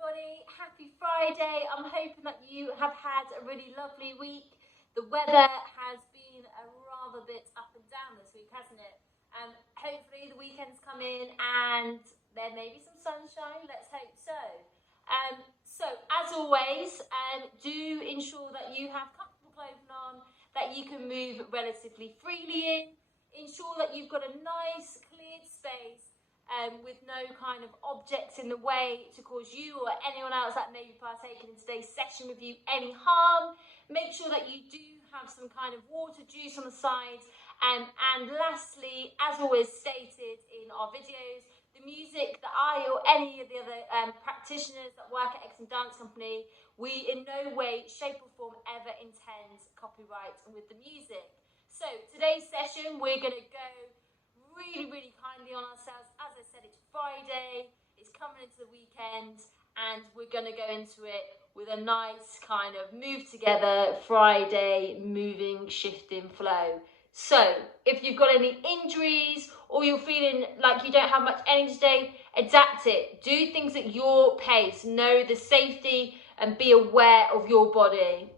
everybody, happy Friday. I'm hoping that you have had a really lovely week. The weather has been a rather bit up and down this week, hasn't it? Hopefully the weekend's come in and there may be some sunshine, let's hope so. So as always, do ensure that you have comfortable clothing on, that you can move relatively freely in. Ensure that you've got a nice cleared space with no kind of objects in the way to cause you or anyone else that may be partaking in today's session with you any harm. Make sure that you do have some kind of water, juice on the side. And lastly, as always stated in our videos, the music that I or any of the other practitioners that work at Exim Dance Company, we in no way, shape or form ever intend copyright with the music. So today's session, we're going to go really kindly on ourselves. As I said, it's Friday, it's coming into the weekend, and we're going to go into it with a nice kind of move together Friday moving shifting flow. So if you've got any injuries or you're feeling like you don't have much energy today, adapt it. Do things at your pace. Know the safety and be aware of your body.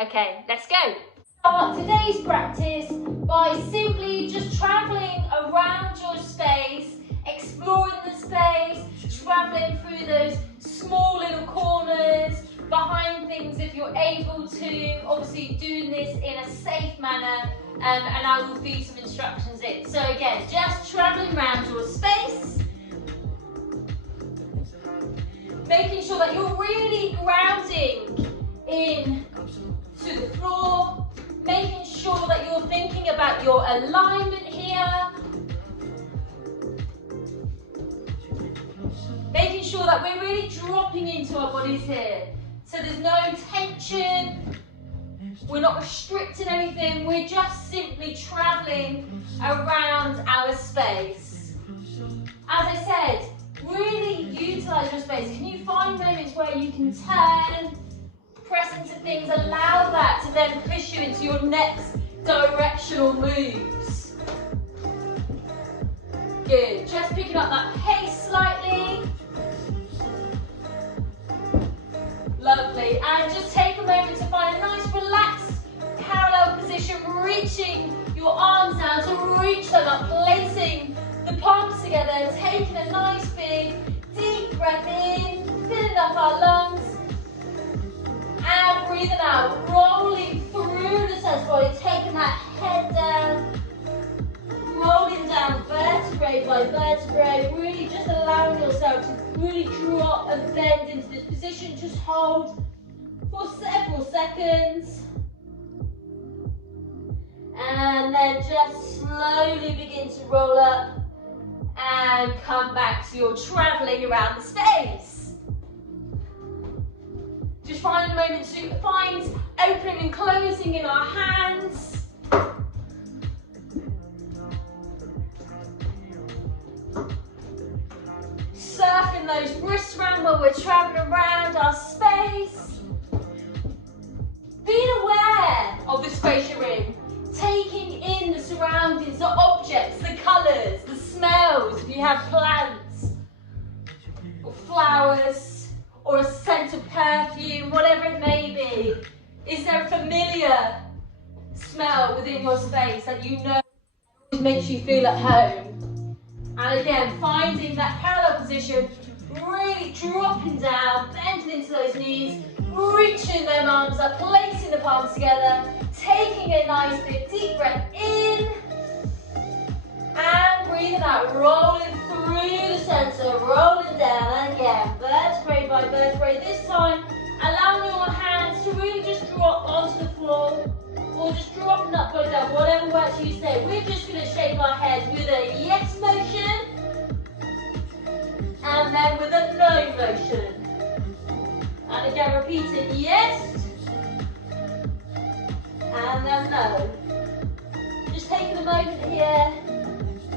Okay, let's go. Start today's practice by simply just travelling around your space, exploring the space, travelling through those small little corners, behind things if you're able to, obviously doing this in a safe manner, and I will feed some instructions in. So again, just travelling around your space, making sure that you're really grounding in to the floor, making sure that you're thinking about your alignment here, making sure that we're really dropping into our bodies here. So there's no tension, we're not restricting anything, we're just simply travelling around our space. As I said, really utilise your space. Can you find moments where you can turn, press into things, allow that to then push you into your next directional moves. Good, just picking up that pace slightly. Lovely, and just take a moment to find a nice relaxed parallel position, reaching your arms down to reach them up, placing the palms together, taking a nice big deep breath in, filling up our lungs, and breathing out, rolling through the center body, taking that head down, rolling down vertebrae by vertebrae, really just allowing yourself to really drop and bend into this position. Just hold for several seconds. And then just slowly begin to roll up and come back to your traveling around the space. Just find a moment to find opening and closing in our hands. Surfing those wrists around while we're traveling around our space. Being aware of the space you're in. Taking in the surroundings, the objects, the colours, the smells. If you have plants or flowers or a scent of perfume, whatever it may be. Is there a familiar smell within your space that you know makes you feel at home? And again, finding that parallel position, really dropping down, bending into those knees, reaching them arms up, placing the palms together, taking a nice big deep breath in, and breathing out, rolling through the center, rolling down, and again, vertebrae by vertebrae. This time, allowing your hands to really just drop onto the floor, or just dropping that body down, whatever works for you say. We're just going to shake our head with a yes motion, and then with a no motion. And again, repeating yes, and then no. Just taking a moment here.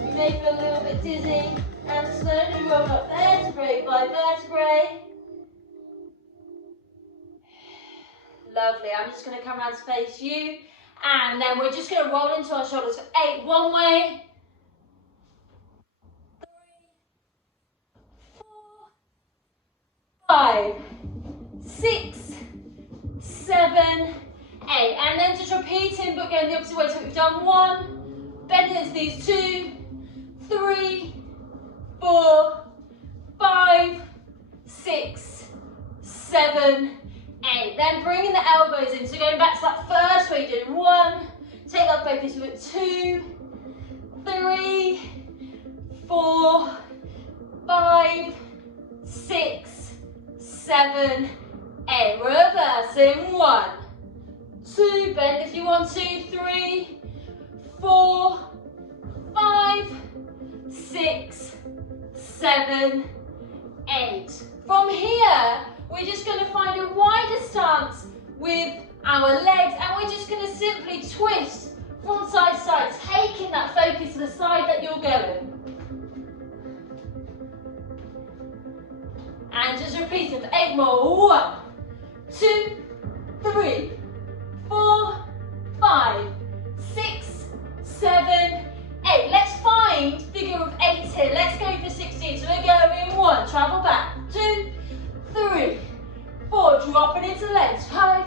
You may feel a little bit dizzy, and slowly roll up vertebrae by vertebrae. Lovely, I'm just going to come around to face you, and then we're just going to roll into our shoulders for 8, one way, 3, 4, 5, 6, 7, 8. And then just repeating, but going the opposite way. So we've done 1, bend into these, 2, 3, 4, 5, 6, 7, 8. Then bringing the elbows in. So going back to that first way, doing 1, take that focus with 2, 3, 4, 5, 6, 7, 8. Reversing. 1, 2, bend if you want to, 3, 4, 5, 6, 7, 8. From here, we're just going to find a wider stance with our legs, and we're just going to simply twist from side to side, taking that focus to the side that you're going. And just repeating for 8 more. 1, 2, 3, 4, 5, 6, 7, 8. Let's find figure of 8 here. Let's go for 16. So we're going 1, travel back, 2, 3, 4, drop it into the legs, 5,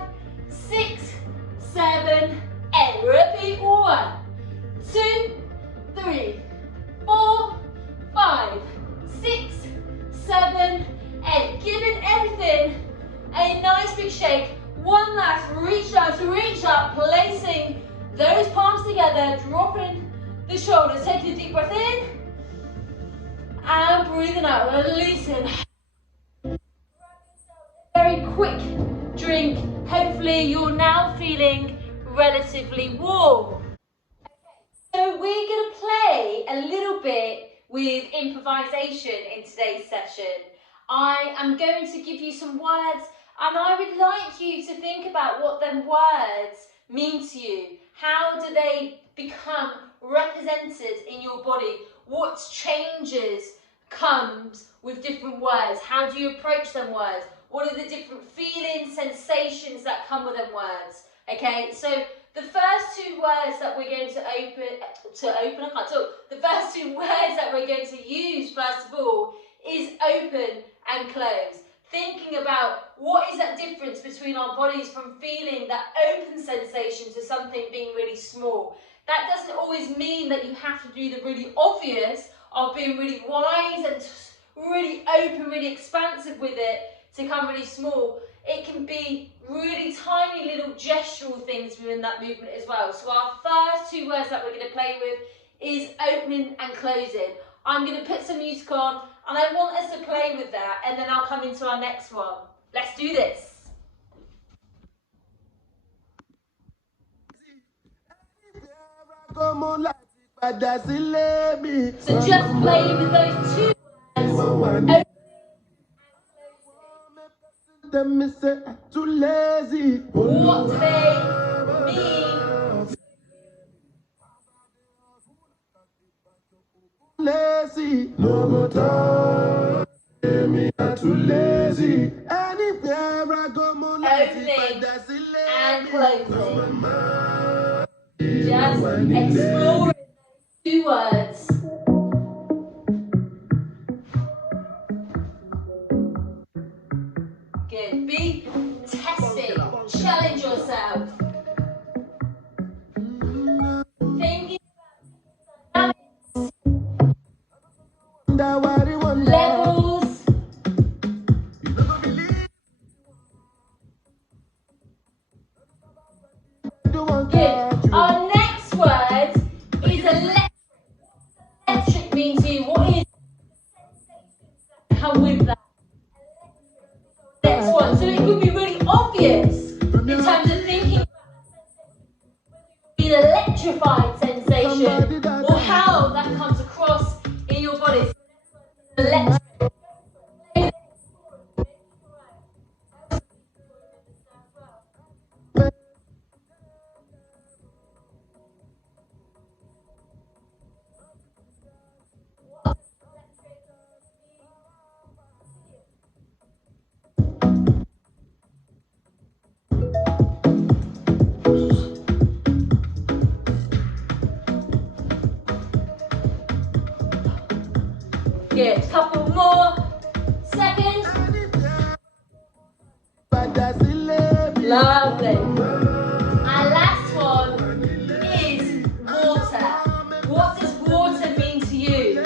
6, 7, 8. Repeat. 1, 2, 3, 4, 5, 6, 7, 8. Giving everything a nice big shake. One last, reach down to reach up, placing those palms together, dropping the shoulders. Taking a deep breath in and breathing out, releasing. Very quick drink. Hopefully you're now feeling relatively warm. So we're going to play a little bit with improvisation in today's session. I am going to give you some words, and I would like you to think about what them words mean to you. How do they become represented in your body? What changes comes with different words? How do you approach them words? What are the different feelings, sensations that come with them words? Okay, so the first 2 words that we're going to the first 2 words that we're going to use, first of all, is open and close. Thinking about what is that difference between our bodies from feeling that open sensation to something being really small. That doesn't always mean that you have to do the really obvious of being really wide and really open, really expansive with it to come really small. It can be really tiny little gestural things within that movement as well. So our first 2 words that we're going to play with is opening and closing. I'm going to put some music on and I want us to play with that, and then I'll come into our next one. Let's do this. So just play with those 2 words. What do they mean? Lazy, no more time. Me too lazy. Anywhere I go, more lazy. And closing. Just explore 2 words. Good. Be testing. Challenge yourself. Thinking about levels. Good. Our next word is electric. Electric means you. What is come with that? Next one. So it could be really obvious in terms of thinking about an electrified sensation or how that comes across in your body. Electric. Good. Couple Lovely. Our last one is water. What does water mean to you?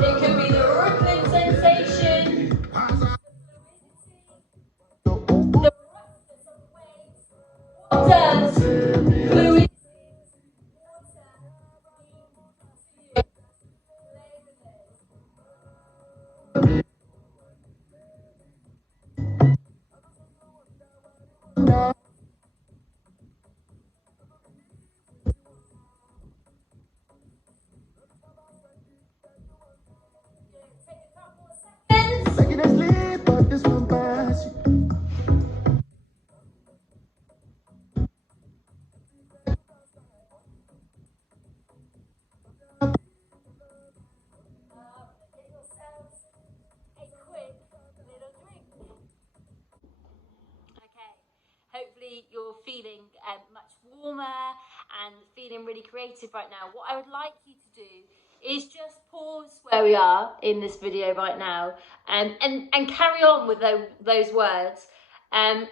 It could be the rippling sensation, the roughness of waves. What does fluid Taking a sleep, but this one pass you. Get yourselves a quick little drink. Okay, hopefully you're feeling much warmer and feeling really creative right now. What I would like you to do is just pause where we are in this video right now, and carry on with those words, and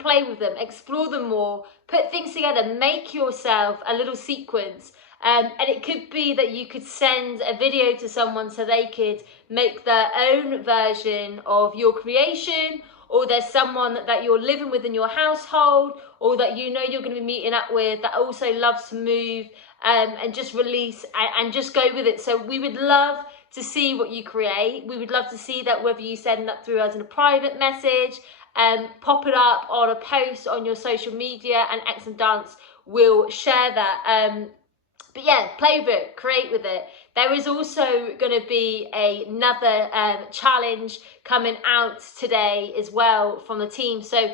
play with them, explore them more, put things together, make yourself a little sequence. And it could be that you could send a video to someone so they could make their own version of your creation, or there's someone that you're living with in your household, or that you know you're going to be meeting up with that also loves to move, and just release and just go with it. So we would love to see what you create. We would love to see that, whether you send that through us in a private message, pop it up on a post on your social media, and Exim Dance will share that. But yeah, play with it, create with it. There is also going to be another challenge coming out today as well from the team. So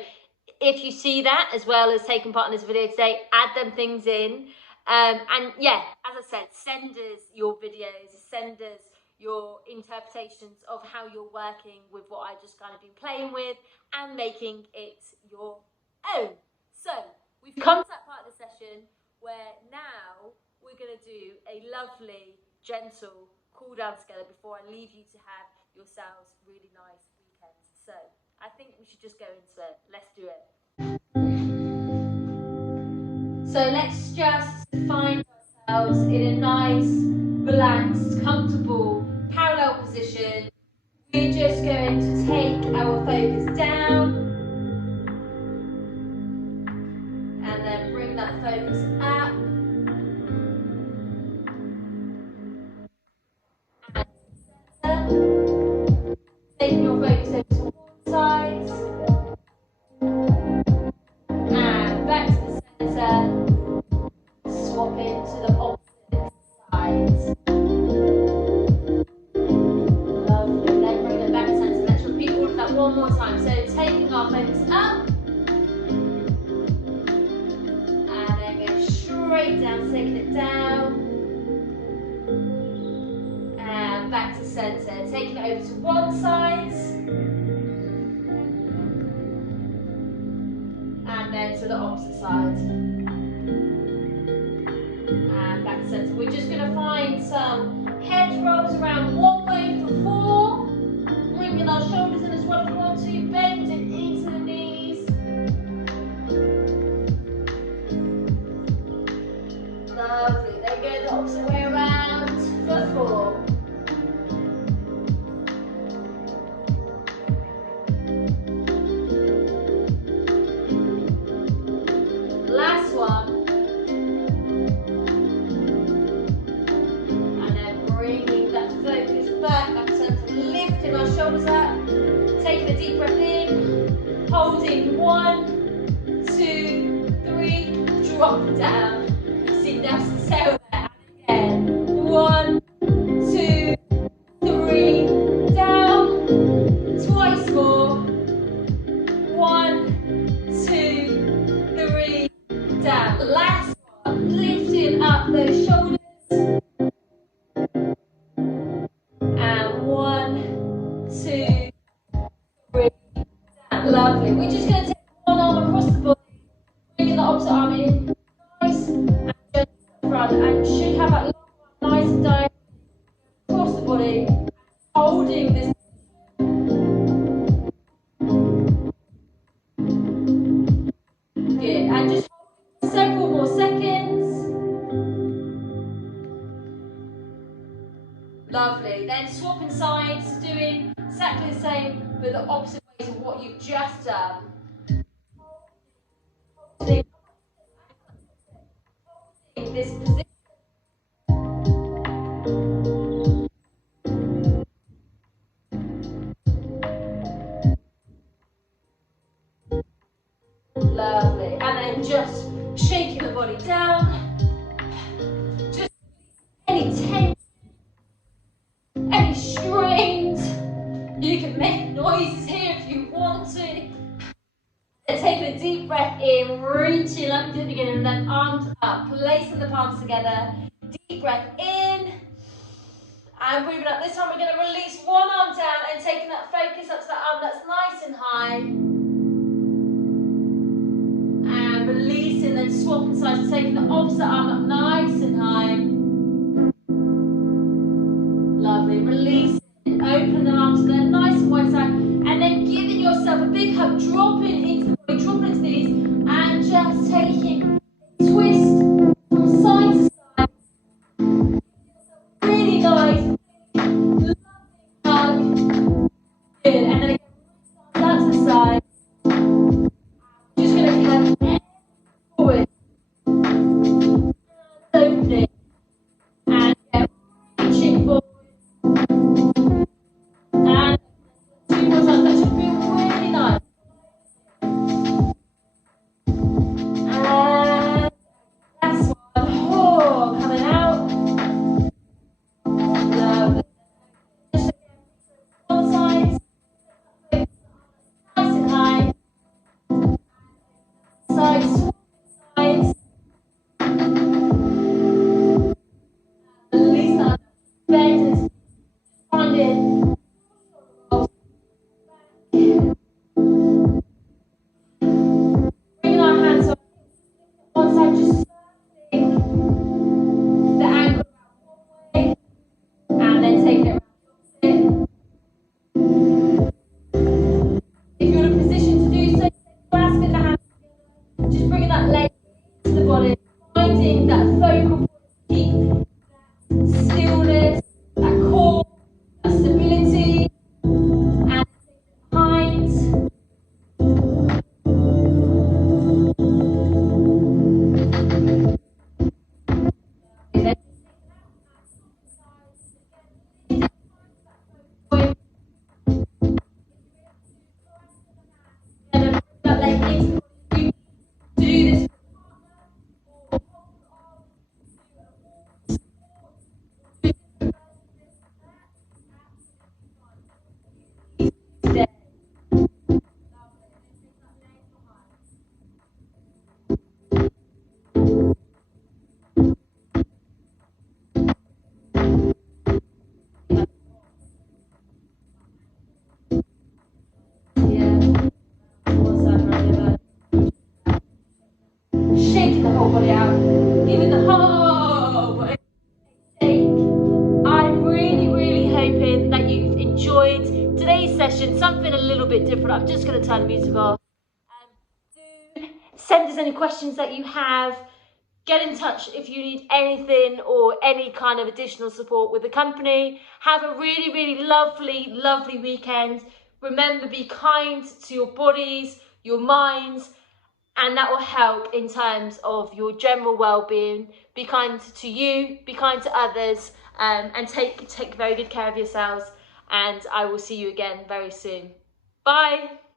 if you see that, as well as taking part in this video today, add them things in. And yeah, as I said, send us your videos, send us your interpretations of how you're working with what I just kind of been playing with, and making it your own. So we've come to that part of the session where now we're going to do a lovely, gentle cool down together before I leave you to have yourselves really nice weekends. So I think we should just go into it. Let's do it. So let's just find ourselves in a nice, relaxed, comfortable, parallel position. We're just going to take our focus down and then bring that focus up. Taking your focus over to one side and back to the centre, swapping to the opposite sides. Lovely, then bring it back to centre. Let's repeat all of that one more time. So taking our focus up and then go straight down, taking it down and back to centre. Taking it over to one side and then to the opposite side. And back to centre. We're just going to find some head rolls around one way for 4. Bringing our shoulders in as well if we want to. Bending into the knees. Lovely. Then go the opposite way around for 4. Last one. And then bringing that focus back to center, lifting our shoulders up, taking a deep breath in, holding 1, 2, 3, drop down. You see Nelson Sarah there, and again, 1, 2, 3, down, twice more, 1, 2, 3, down. Last one, lifting up those shoulders. And 1, 2, 3, down. Lovely. We're just going to take one arm across the body, bringing the opposite arm in, nice and gentle to the front, and should have that long one nice and diagonal across the body, holding this. Then swapping sides, doing exactly the same, but the opposite way to what you've just done. This position. Lovely. And then just shaking the body down. Just any tension, any strains. You can make noises here if you want to. And taking a deep breath in, reaching up to the beginning, then arms up, placing the palms together. Deep breath in. And breathing up. This time we're going to release one arm down and taking that focus up to that arm that's nice and high. And releasing, then swapping sides, taking the opposite arm up nice and high. Lovely. Releasing, open the arms to the nice and wide side. And then giving yourself a big hug, dropping into the body, dropping into these, and just taking a twist from side to side. Really nice. Lovely hug. Good. And then again, side to side. Just going to come forward. Opening. And again, reaching forward. And 2 more times. That should feel really nice. And last one. Oh, coming out. Lovely. Just again, one side. Nice and high. Sides. Sides. Release that. Bend. Find it. Bringing our hands up. One side, just circling the ankle around one way, and then taking it around the opposite. If you're in a position to do so, clasping the hands together, just bringing that leg into the body, finding that focal point to keep that stillness, that core, that stability, and behind. And then point, and then bring that leg into the body. To do this or today. Yeah. Shaking the whole body out, giving the whole body a shake. I'm really hoping that you've enjoyed today's session, something a little bit different. I'm just going to turn the music off. Do send us any questions that you have. Get in touch if you need anything or any kind of additional support with the company. Have a really lovely weekend. Remember, be kind to your bodies, your minds, and that will help in terms of your general well-being. Be kind to you, be kind to others, and take very good care of yourselves. And I will see you again very soon. Bye.